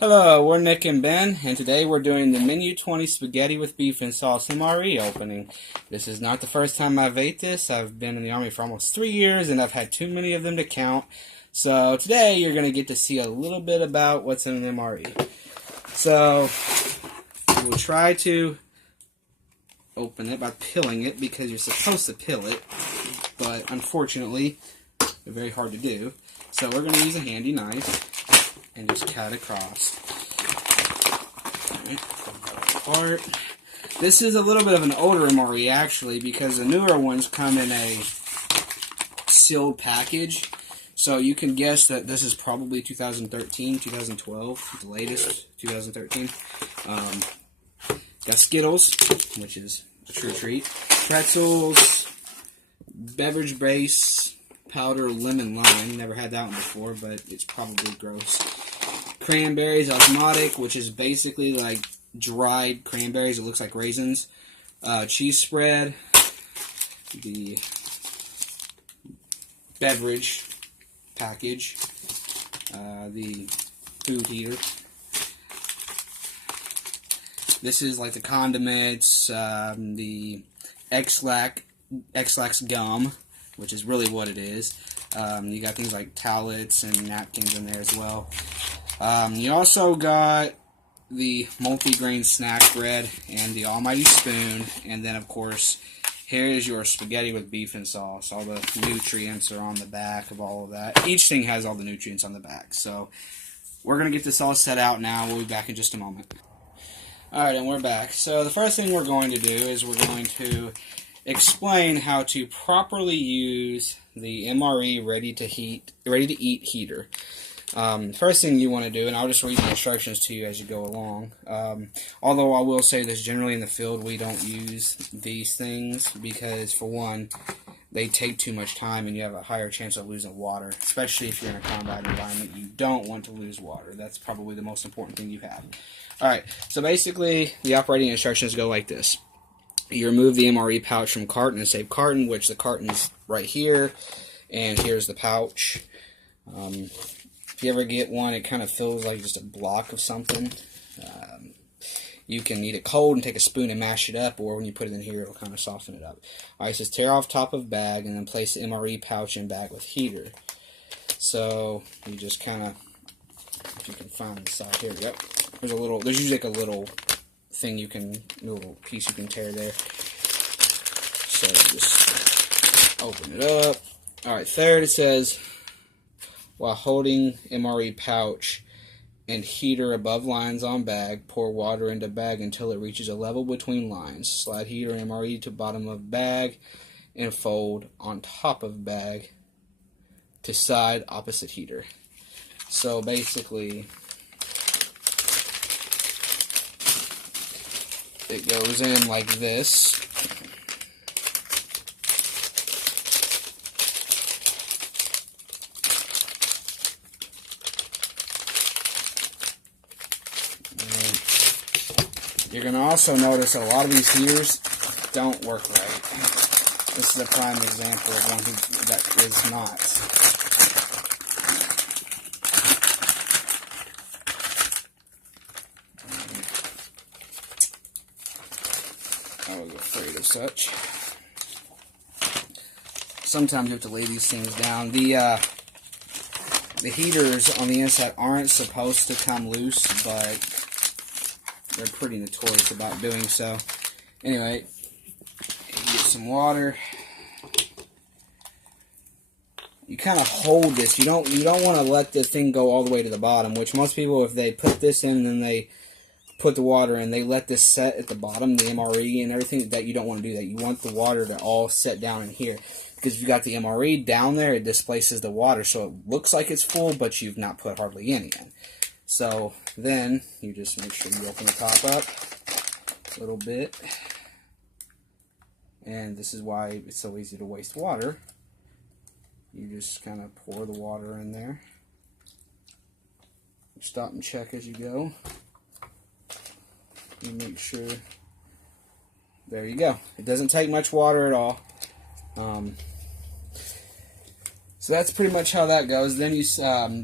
Hello, we're Nick and Ben, and today we're doing the Menu 20 Spaghetti with Beef and Sauce MRE opening. This is not the first time I've ate this. I've been in the Army for almost 3 years, and I've had too many of them to count. So today you're going to get to see a little bit about what's in an MRE. So we'll try to open it by peeling it, because you're supposed to peel it, but unfortunately, they're very hard to do. So we're going to use a handy knife and just cut across. Right, this is a little bit of an older MRE actually, because the newer ones come in a sealed package. So you can guess that this is probably 2013, 2012, the latest, 2013. Got Skittles, which is a true treat. Pretzels, beverage base, powder lemon lime. Never had that one before, but it's probably gross. Cranberries, osmotic, which is basically like dried cranberries. It looks like raisins. Cheese spread. The beverage package. The food heater. This is like the condiments. The X-Lax gum, which is really what it is. You got things like towelettes and napkins in there as well. You also got the multi-grain snack bread and the almighty spoon, and then of course here is your spaghetti with beef and sauce. All the nutrients are on the back of all of that. Each thing has all the nutrients on the back. So we're going to get this all set out now. We'll be back in just a moment. Alright, and we're back. So the first thing we're going to do is we're going to explain how to properly use the MRE ready to eat heater. First thing you want to do, and I'll just read the instructions to you as you go along. Although I will say this, generally in the field we don't use these things because, for one, they take too much time and you have a higher chance of losing water, especially if you're in a combat environment. You don't want to lose water. That's probably the most important thing you have. Alright, so basically the operating instructions go like this. You remove the MRE pouch from carton and save carton, which the carton's right here, and here's the pouch. If you ever get one, it kind of feels like just a block of something. You can eat it cold and take a spoon and mash it up, or when you put it in here, it'll kind of soften it up. Alright, it says tear off top of bag and then place the MRE pouch in bag with heater. So you just kind of, if you can find the side, here we go. There's usually like a little thing little piece you can tear there. So just open it up. Alright, third it says, while holding MRE pouch and heater above lines on bag, pour water into bag until it reaches a level between lines. Slide heater and MRE to bottom of bag and fold on top of bag to side opposite heater. So basically, it goes in like this. You're going to also notice a lot of these heaters don't work right. This is a prime example of one that is not. I was afraid of such. Sometimes you have to lay these things down. The heaters on the inside aren't supposed to come loose, but they're pretty notorious about doing so. Anyway, you get some water. You kind of hold this. You don't want to let the thing go all the way to the bottom, which most people, if they put this in and then they put the water in, they let this set at the bottom, the MRE and everything. That you don't want to do that. You want the water to all set down in here, because if you got the MRE down there, it displaces the water, so it looks like it's full, but you've not put hardly any in. So then you just make sure you open the top up a little bit, and this is why it's so easy to waste water. You just kind of pour the water in there. Stop and check as you go. You make sure. There you go. It doesn't take much water at all. So that's pretty much how that goes. Then you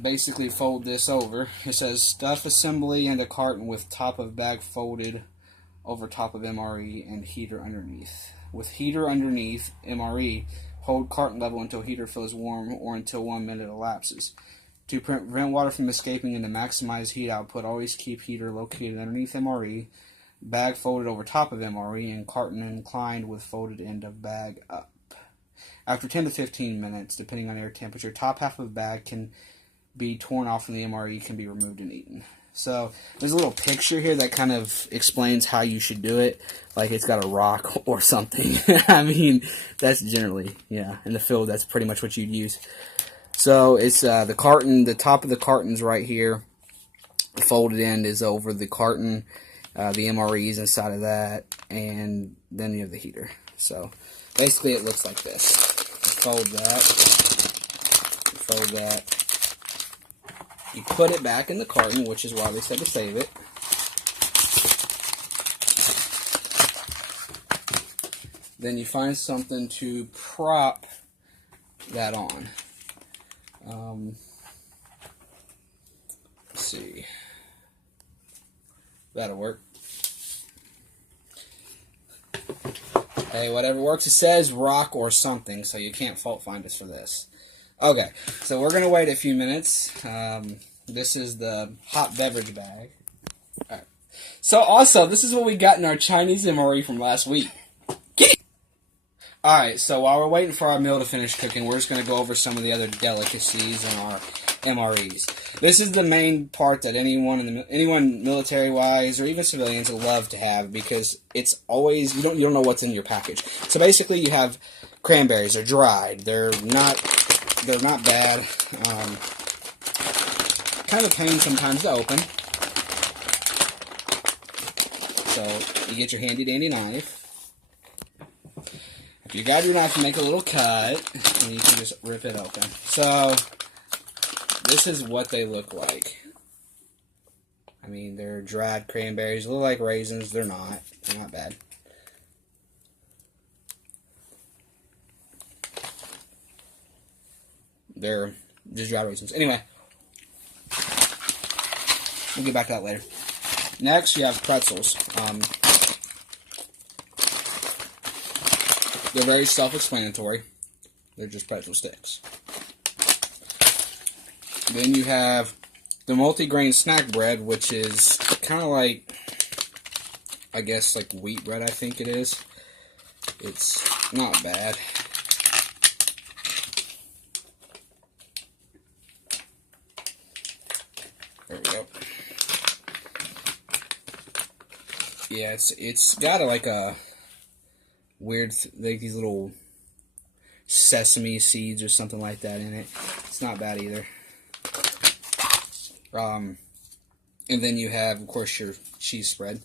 basically fold this over. It says stuff assembly into carton with top of bag folded over top of MRE and heater underneath. With heater underneath MRE, hold carton level until heater feels warm or until 1 minute elapses. To prevent water from escaping and to maximize heat output, always keep heater located underneath MRE, bag folded over top of MRE, and carton inclined with folded end of bag up. After 10 to 15 minutes, depending on air temperature, top half of the bag can be torn off and the MRE can be removed and eaten. So there's a little picture here that kind of explains how you should do it. Like it's got a rock or something. I mean, that's generally, yeah, in the field, that's pretty much what you'd use. So it's the carton, the top of the carton's right here. The folded end is over the carton. The MRE is inside of that. And then you have the heater. So basically it looks like this. Fold that. Fold that. You put it back in the carton, which is why they said to save it. Then you find something to prop that on. Let's see. That'll work. Hey, whatever works, it says rock or something, so you can't fault find us for this. Okay, so we're going to wait a few minutes. This is the hot beverage bag. Alright. So also, this is what we got in our Chinese MRE from last week. Alright, so while we're waiting for our meal to finish cooking, we're just going to go over some of the other delicacies in our MREs. This is the main part that anyone military-wise or even civilians will love to have because it's always, you don't know what's in your package. So basically you have cranberries. They're dried. They're not bad. Kind of a pain sometimes to open. So you get your handy-dandy knife. If you got your knife, you make a little cut, and you can just rip it open. So this is what they look like. I mean, they're dried cranberries. They look like raisins. They're not. They're not bad. They're just dried raisins. Anyway, we'll get back to that later. Next, you have pretzels. They're very self-explanatory. They're just pretzel sticks. Then you have the multi-grain snack bread, which is kind of like, I guess, like wheat bread, I think it is. It's not bad. There we go. Yeah, it's got like a weird, like these little sesame seeds or something like that in it. It's not bad either. And then you have, of course, your cheese spread.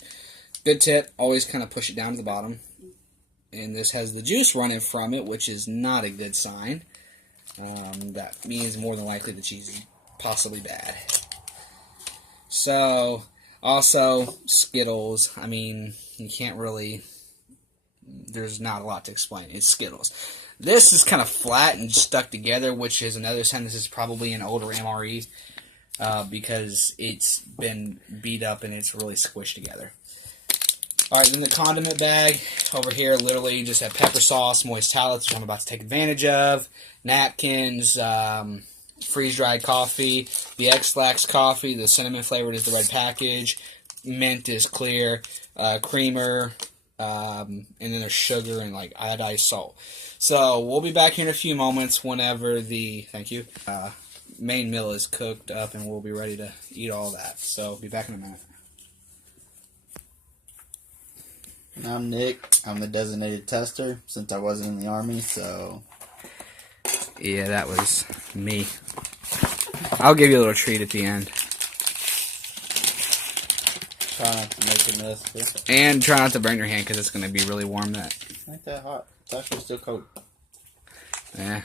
Good tip, always kind of push it down to the bottom. And this has the juice running from it, which is not a good sign. That means more than likely the cheese is possibly bad. So, also, Skittles. I mean, you can't really, there's not a lot to explain. It's Skittles. This is kind of flat and stuck together, which is another sign this is probably an older MRE. Because it's been beat up and it's really squished together. Alright, then the condiment bag over here, literally you just have pepper sauce, moist towelettes, which I'm about to take advantage of, napkins, freeze-dried coffee, the X-Lax coffee, the cinnamon flavored is the red package, mint is clear, creamer, and then there's sugar and like iodized salt. So we'll be back here in a few moments whenever the, thank you, main meal is cooked up and we'll be ready to eat all that. So be back in a minute. I'm Nick. I'm the designated tester since I wasn't in the Army, so... Yeah, that was me. I'll give you a little treat at the end. Try not to make a mess, but... And try not to burn your hand because it's going to be really warm. That ain't that hot. It's actually still cold. Yeah.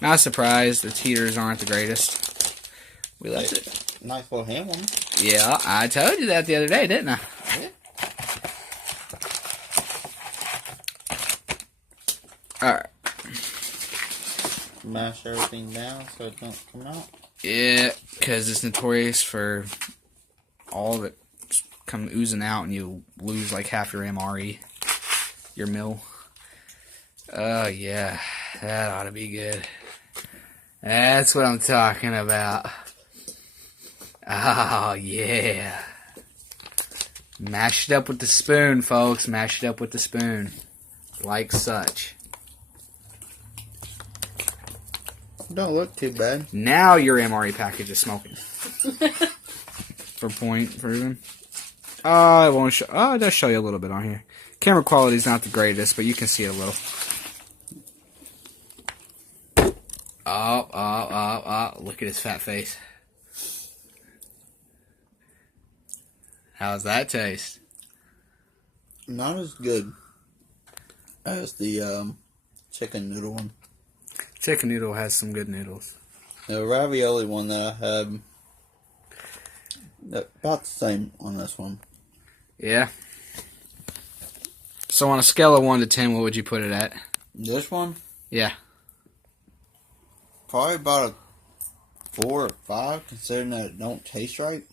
Not surprised. The heaters aren't the greatest. We left it. Nice little hand one. Yeah, I told you that the other day, didn't I? Yeah. Alright. mash everything down so it don't come out? Yeah, because it's notorious for all of it just come oozing out and you lose like half your MRE, your mill. Oh, yeah. That ought to be good. That's what I'm talking about. Oh, yeah. Mash it up with the spoon, folks. Mash it up with the spoon. Like such. Don't look too bad. Now your MRE package is smoking. For point proven. Oh, it won't show. Oh, it does show you a little bit on here. Camera quality is not the greatest, but you can see it a little. Oh. Look at his fat face. How's that taste? Not as good as the chicken noodle one. Chicken noodle has some good noodles. The ravioli one that I had, about the same on this one. Yeah. So on a scale of 1 to 10, what would you put it at? This one? Yeah. Probably about a 4 or 5, considering that it don't taste right.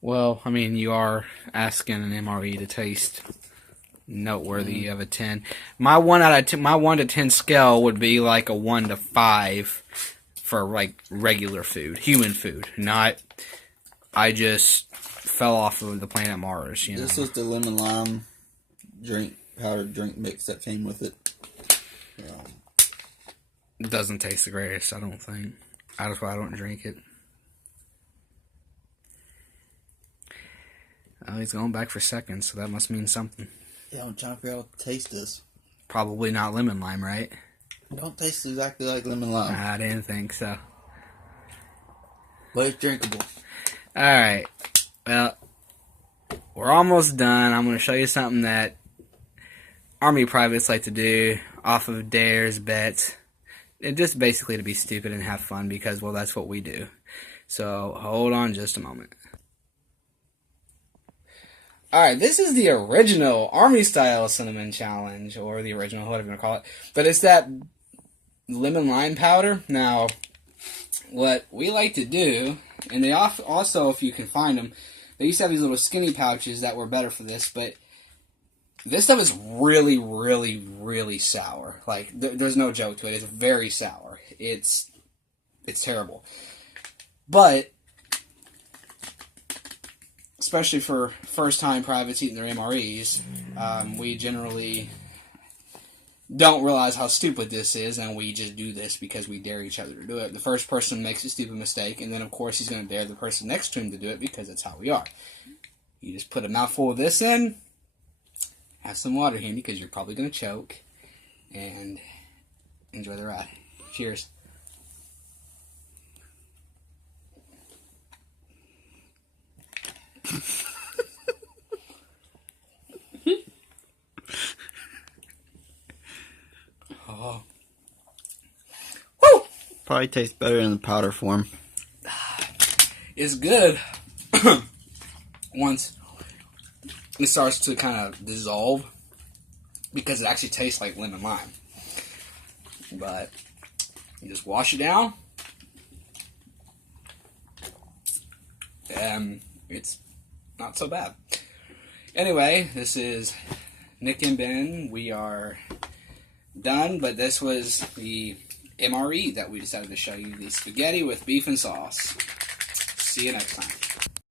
Well, I mean, you are asking an MRE to taste noteworthy of a 10. My 1 to 10 scale would be like a 1 to 5 for like regular food, human food. Not, I just fell off of the planet Mars. You know. This was the lemon lime powdered drink mix that came with it. It doesn't taste the greatest, I don't think. That's why I don't drink it. Oh, he's going back for seconds, so that must mean something. Yeah, I'm trying to figure out what to taste this. Probably not lemon lime, right? It don't taste exactly like lemon lime. I didn't think so. But it's drinkable. Alright. Well, we're almost done. I'm going to show you something that Army privates like to do off of dares, bets. And just basically to be stupid and have fun because, well, that's what we do. So, hold on just a moment. Alright, this is the original Army-style cinnamon challenge, or the original, whatever you want to call it. But it's that lemon lime powder. Now, what we like to do, and they also, if you can find them, they used to have these little skinny pouches that were better for this, but this stuff is really, really, really sour. Like, there's no joke to it. It's very sour. It's terrible. But especially for first-time privates eating their MREs, we generally don't realize how stupid this is, and we just do this because we dare each other to do it. The first person makes a stupid mistake, and then, of course, he's going to dare the person next to him to do it because that's how we are. You just put a mouthful of this in, have some water handy because you're probably going to choke, and enjoy the ride. Cheers. Oh. Woo! Probably tastes better in the powder form. It's good once it starts to kind of dissolve because it actually tastes like lemon lime. But you just wash it down. It's not so bad. Anyway, this is Nick and Ben. We are done, but this was the MRE that we decided to show you. The spaghetti with beef and sauce. See you next time.